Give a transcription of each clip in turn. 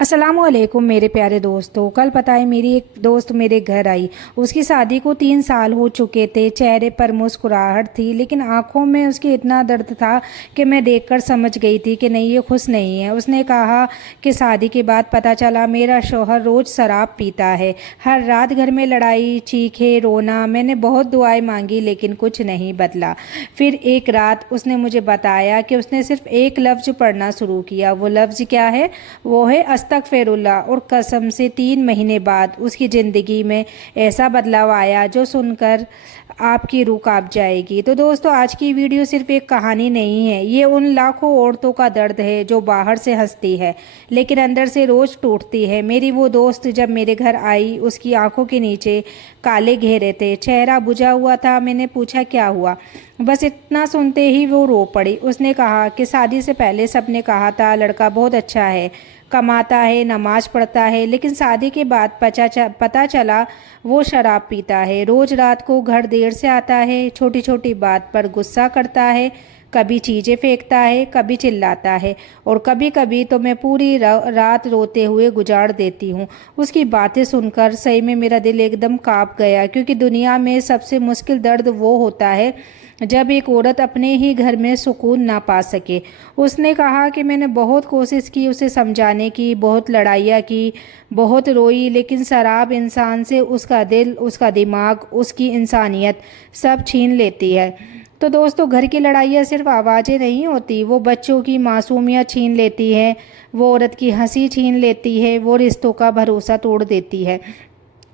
अस्सलामुअलैकुम मेरे प्यारे दोस्तों। कल पता है मेरी एक दोस्त मेरे घर आई। उसकी शादी को 3 साल हो चुके थे। चेहरे पर मुस्कुराहट थी लेकिन आंखों में उसके इतना दर्द था कि मैं देखकर समझ गई थी कि नहीं, ये खुश नहीं है। उसने कहा कि शादी के बाद पता चला मेरा शौहर रोज़ शराब पीता है, हर रात घर में लड़ाई, चीखे, रोना। मैंने बहुत दुआएं मांगी लेकिन कुछ नहीं बदला। फिर एक रात उसने मुझे बताया कि उसने सिर्फ एक लफ्ज़ पढ़ना शुरू किया। वो लफ्ज़ क्या है? वो है अस्तगफिरुल्लाह। और कसम से 3 महीने बाद उसकी ज़िंदगी में ऐसा बदलाव आया जो सुनकर आपकी रूह कांप जाएगी। तो दोस्तों, आज की वीडियो सिर्फ एक कहानी नहीं है, ये उन लाखों औरतों का दर्द है जो बाहर से हंसती है लेकिन अंदर से रोज़ टूटती है। मेरी वो दोस्त जब मेरे घर आई, उसकी आंखों के नीचे काले घेरे थे, चेहरा बुझा हुआ था। मैंने पूछा क्या हुआ? बस इतना सुनते ही वो रो पड़ी। उसने कहा कि शादी से पहले सबने कहा था लड़का बहुत अच्छा है, कमाता है, नमाज पढ़ता है, लेकिन शादी के बाद पता चला वो शराब पीता है, रोज़ रात को घर देर से आता है, छोटी छोटी बात पर गुस्सा करता है, कभी चीज़ें फेंकता है, कभी चिल्लाता है और कभी कभी तो मैं पूरी रात रोते हुए गुजार देती हूँ। उसकी बातें सुनकर सही में मेरा दिल एकदम कांप गया, क्योंकि दुनिया में सबसे मुश्किल दर्द वो होता है जब एक औरत अपने ही घर में सुकून ना पा सके। उसने कहा कि मैंने बहुत कोशिश की उसे समझाने की, बहुत लड़ाइयाँ की, बहुत रोई, लेकिन शराब इंसान से उसका दिल, उसका दिमाग, उसकी इंसानियत सब छीन लेती है। तो दोस्तों, घर की लड़ाइयाँ सिर्फ आवाज़ें नहीं होती, वो बच्चों की मासूमियत छीन लेती है, वो औरत की हंसी छीन लेती है, वो रिश्तों का भरोसा तोड़ देती है।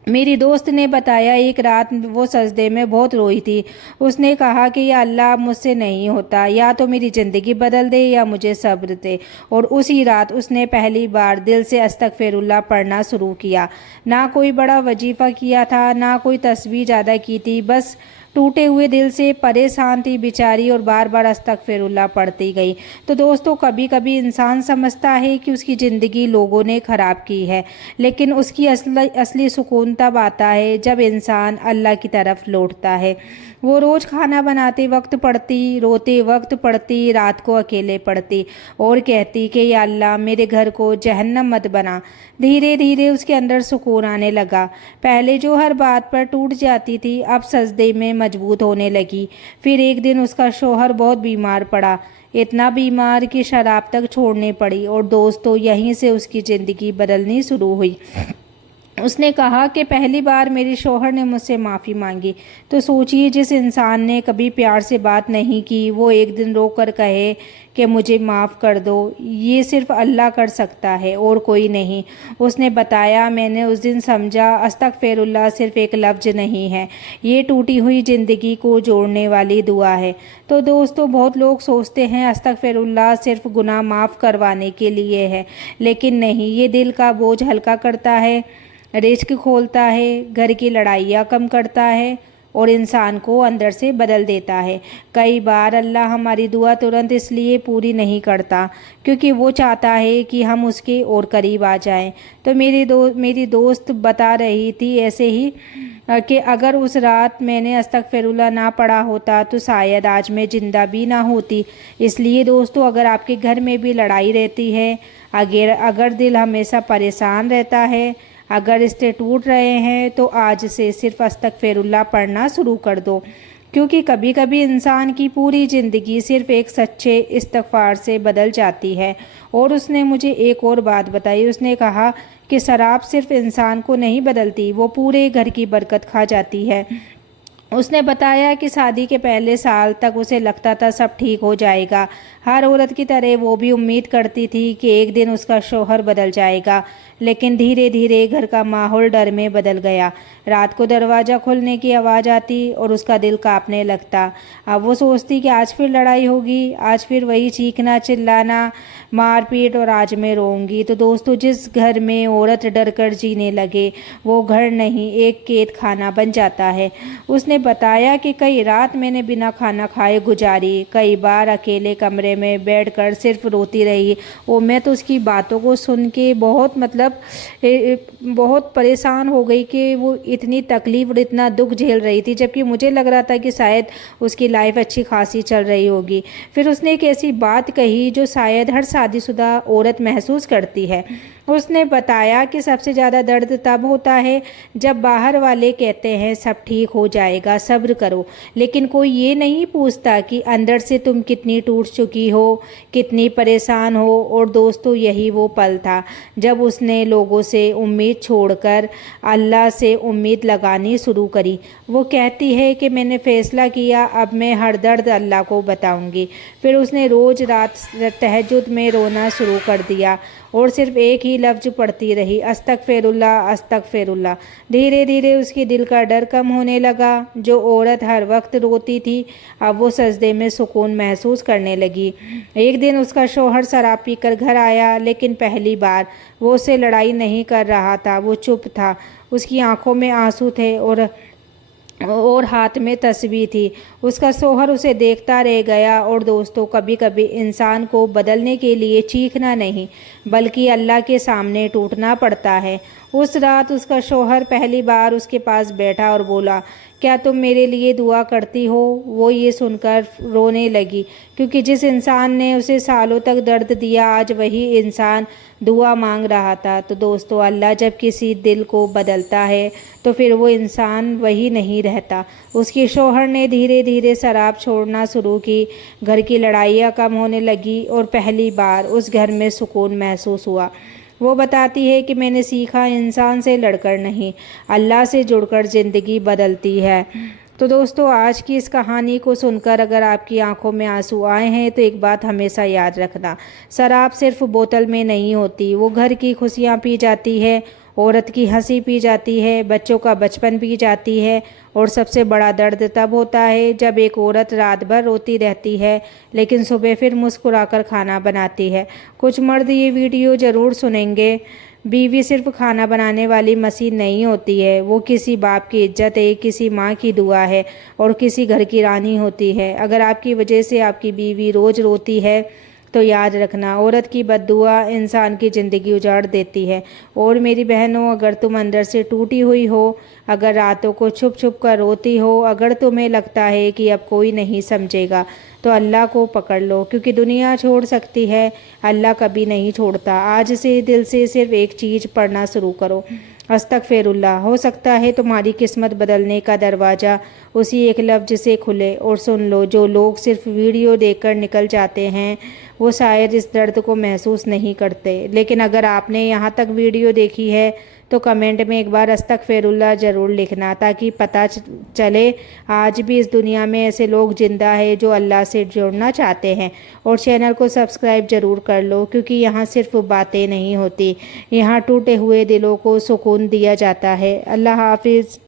मेरी दोस्त ने बताया एक रात वो सजदे में बहुत रोई थी। उसने कहा कि या अल्लाह, मुझसे नहीं होता, या तो मेरी ज़िंदगी बदल दे या मुझे सब्र दे। और उसी रात उसने पहली बार दिल से अस्तगफिरुल्लाह पढ़ना शुरू किया। ना कोई बड़ा वजीफ़ा किया था, ना कोई तस्बीह ज़्यादा की थी, बस टूटे हुए दिल से परेशान थी बेचारी और बार बार अस्तगफिरुल्लाह पढ़ती गई। तो दोस्तों, कभी कभी इंसान समझता है कि उसकी ज़िंदगी लोगों ने ख़राब की है, लेकिन उसकी असली सुकून तब आता है जब इंसान अल्लाह की तरफ लौटता है। वो रोज़ खाना बनाते वक्त पढ़ती, रोते वक्त पढ़ती, रात को अकेले पढ़ती और कहती कि या अल्लाह, मेरे घर को जहन्नम मत बना। धीरे धीरे उसके अंदर सुकून आने लगा। पहले जो हर बात पर टूट जाती थी, अब सजदे में मजबूत होने लगी। फिर एक दिन उसका शौहर बहुत बीमार पड़ा, इतना बीमार कि शराब तक छोड़नी पड़ी। और दोस्तों, यहीं से उसकी ज़िंदगी बदलनी शुरू हुई। उसने कहा कि पहली बार मेरे शौहर ने मुझसे माफ़ी मांगी। तो सोचिए, जिस इंसान ने कभी प्यार से बात नहीं की, वो एक दिन रो कर कहे कि मुझे माफ़ कर दो, ये सिर्फ अल्लाह कर सकता है और कोई नहीं। उसने बताया, मैंने उस दिन समझा अस्तगफिरुल्लाह सिर्फ एक लफ्ज़ नहीं है, ये टूटी हुई ज़िंदगी को जोड़ने वाली दुआ है। तो दोस्तों, बहुत लोग सोचते हैं अस्तगफिरुल्लाह सिर्फ गुनाह माफ़ करवाने के लिए है, लेकिन नहीं, ये दिल का बोझ हल्का करता है, रिस्क खोलता है, घर की लड़ाइयाँ कम करता है और इंसान को अंदर से बदल देता है। कई बार अल्लाह हमारी दुआ तुरंत इसलिए पूरी नहीं करता क्योंकि वो चाहता है कि हम उसके और करीब आ जाएं। तो मेरी दोस्त बता रही थी ऐसे ही कि अगर उस रात मैंने अस्तगफिरुल्लाह ना पढ़ा होता तो शायद आज मैं ज़िंदा भी ना होती। इसलिए दोस्तों, अगर आपके घर में भी लड़ाई रहती है, अगर दिल हमेशा परेशान रहता है, अगर रिश्ते टूट रहे हैं, तो आज से सिर्फ अस्तगफिरुल्लाह पढ़ना शुरू कर दो, क्योंकि कभी कभी इंसान की पूरी ज़िंदगी सिर्फ एक सच्चे इस्तिग़फ़ार से बदल जाती है। और उसने मुझे एक और बात बताई। उसने कहा कि शराब सिर्फ इंसान को नहीं बदलती, वो पूरे घर की बरकत खा जाती है। उसने बताया कि शादी के पहले साल तक उसे लगता था सब ठीक हो जाएगा। हर औरत की तरह वो भी उम्मीद करती थी कि एक दिन उसका शौहर बदल जाएगा, लेकिन धीरे धीरे घर का माहौल डर में बदल गया। रात को दरवाज़ा खुलने की आवाज़ आती और उसका दिल कांपने लगता। अब वो सोचती कि आज फिर लड़ाई होगी, आज फिर वही चीखना चिल्लाना, मारपीट, और आज मैं रोऊंगी। तो दोस्तों, जिस घर में औरत डर कर जीने लगे, वो घर नहीं, एक कैद खाना बन जाता है। उसने बताया कि कई रात मैंने बिना खाना खाए गुजारी, कई बार अकेले कमरे में बैठकर सिर्फ रोती रही। और मैं तो उसकी बातों को सुन के बहुत परेशान हो गई कि वो इतनी तकलीफ़ और इतना दुख झेल रही थी, जबकि मुझे लग रहा था कि शायद उसकी लाइफ अच्छी खासी चल रही होगी। फिर उसने एक ऐसी बात कही जो शायद हर शादीशुदा औरत महसूस करती है। उसने बताया कि सबसे ज़्यादा दर्द तब होता है जब बाहर वाले कहते हैं सब ठीक हो जाएगा, सब्र करो, लेकिन कोई ये नहीं पूछता कि अंदर से तुम कितनी टूट चुकी हो, कितनी परेशान हो। और दोस्तों, यही वो पल था जब उसने लोगों से उम्मीद छोड़कर अल्लाह से उम्मीद लगानी शुरू करी। वो कहती है कि मैंने फ़ैसला किया, अब मैं हर दर्द अल्लाह को बताऊंगी। फिर उसने रोज़ रात तहज्जुद में रोना शुरू कर दिया और सिर्फ एक ही लफ्ज़ पढ़ती रही, अस्तगफिरुल्लाह अस्तगफिरुल्लाह। धीरे धीरे उसके दिल का डर कम होने लगा। जो औरत हर वक्त रोती थी, अब वो सजदे में सुकून महसूस करने लगी। एक दिन उसका शौहर शराब पीकर घर आया, लेकिन पहली बार वो उससे लड़ाई नहीं कर रहा था। वो चुप था, उसकी आंखों में आंसू थे और हाथ में तस्बीह थी। उसका शौहर उसे देखता रह गया। और दोस्तों, कभी कभी इंसान को बदलने के लिए चीखना नहीं, बल्कि अल्लाह के सामने टूटना पड़ता है। उस रात उसका शौहर पहली बार उसके पास बैठा और बोला, क्या तुम मेरे लिए दुआ करती हो? वो ये सुनकर रोने लगी, क्योंकि जिस इंसान ने उसे सालों तक दर्द दिया, आज वही इंसान दुआ मांग रहा था। तो दोस्तों, अल्लाह जब किसी दिल को बदलता है तो फिर वो इंसान वही नहीं रहता। उसके शौहर ने धीरे धीरे शराब छोड़ना शुरू की, घर की लड़ाइयाँ कम होने लगी और पहली बार उस घर में सुकून महसूस हुआ। वो बताती है कि मैंने सीखा, इंसान से लड़कर नहीं, अल्लाह से जुड़कर ज़िंदगी बदलती है। तो दोस्तों, आज की इस कहानी को सुनकर अगर आपकी आंखों में आंसू आए हैं तो एक बात हमेशा याद रखना, शराब सिर्फ बोतल में नहीं होती, वो घर की खुशियाँ पी जाती है, औरत की हंसी पी जाती है, बच्चों का बचपन पी जाती है। और सबसे बड़ा दर्द तब होता है जब एक औरत रात भर रोती रहती है, लेकिन सुबह फिर मुस्कुराकर खाना बनाती है। कुछ मर्द ये वीडियो ज़रूर सुनेंगे, बीवी सिर्फ खाना बनाने वाली मशीन नहीं होती है, वो किसी बाप की इज्जत है, किसी माँ की दुआ है और किसी घर की रानी होती है। अगर आपकी वजह से आपकी बीवी रोज़ रोती है तो याद रखना, औरत की बद्दुआ इंसान की ज़िंदगी उजाड़ देती है। और मेरी बहनों, अगर तुम अंदर से टूटी हुई हो, अगर रातों को छुप छुप कर रोती हो, अगर तुम्हें लगता है कि अब कोई नहीं समझेगा, तो अल्लाह को पकड़ लो, क्योंकि दुनिया छोड़ सकती है, अल्लाह कभी नहीं छोड़ता। आज से दिल से सिर्फ एक चीज़ पढ़ना शुरू करो, अस्तगफिरुल्लाह। हो सकता है तुम्हारी किस्मत बदलने का दरवाज़ा उसी एक लफ्ज़ से खुले। और सुन लो, जो लोग सिर्फ वीडियो देखकर निकल जाते हैं, वो शायद इस दर्द को महसूस नहीं करते। लेकिन अगर आपने यहाँ तक वीडियो देखी है तो कमेंट में एक बार अस्तगफिरुल्लाह ज़रूर लिखना, ताकि पता चले आज भी इस दुनिया में ऐसे लोग ज़िंदा हैं जो अल्लाह से जुड़ना चाहते हैं। और चैनल को सब्सक्राइब ज़रूर कर लो, क्योंकि यहाँ सिर्फ बातें नहीं होती, यहाँ टूटे हुए दिलों को सुकून दिया जाता है। अल्लाह हाफिज़।